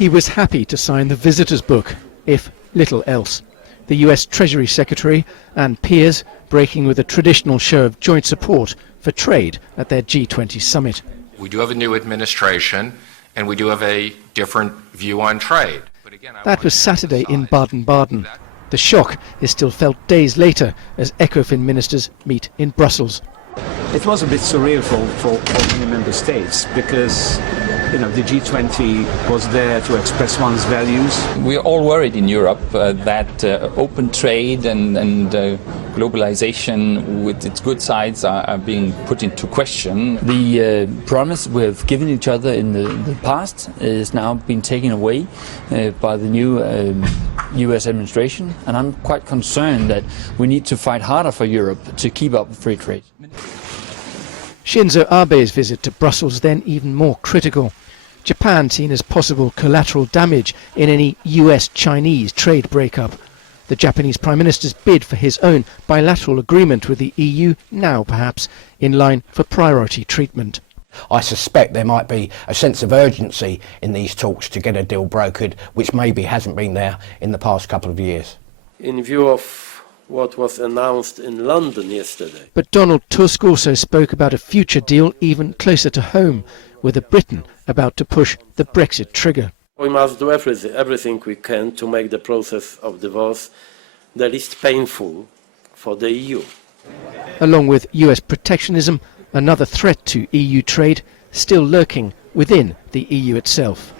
He was happy to sign the visitors' book, if little else. The US Treasury Secretary and peers breaking with a traditional show of joint support for trade at their G20 summit. We do have a new administration, and we do have a different view on trade. But again, that was Saturday in Baden-Baden. The shock is still felt days later as ECOFIN ministers meet in Brussels. It was a bit surreal for many member states because, the G20 was there to express one's values. We're all worried in Europe that open trade and globalization with its good sides are being put into question. The promise we've given each other in the past is now being taken away by the new US administration, and I'm quite concerned that we need to fight harder for Europe to keep up free trade. Shinzo Abe's visit to Brussels then even more critical. Japan seen as possible collateral damage in any US-Chinese trade breakup. The Japanese Prime Minister's bid for his own bilateral agreement with the EU now perhaps in line for priority treatment. I suspect there might be a sense of urgency in these talks to get a deal brokered, which maybe hasn't been there in the past couple of years. In view of what was announced in London yesterday. But Donald Tusk also spoke about a future deal even closer to home, with a Britain about to push the Brexit trigger. We must do everything we can to make the process of divorce the least painful for the EU. Along with US protectionism, another threat to EU trade still lurking within the EU itself.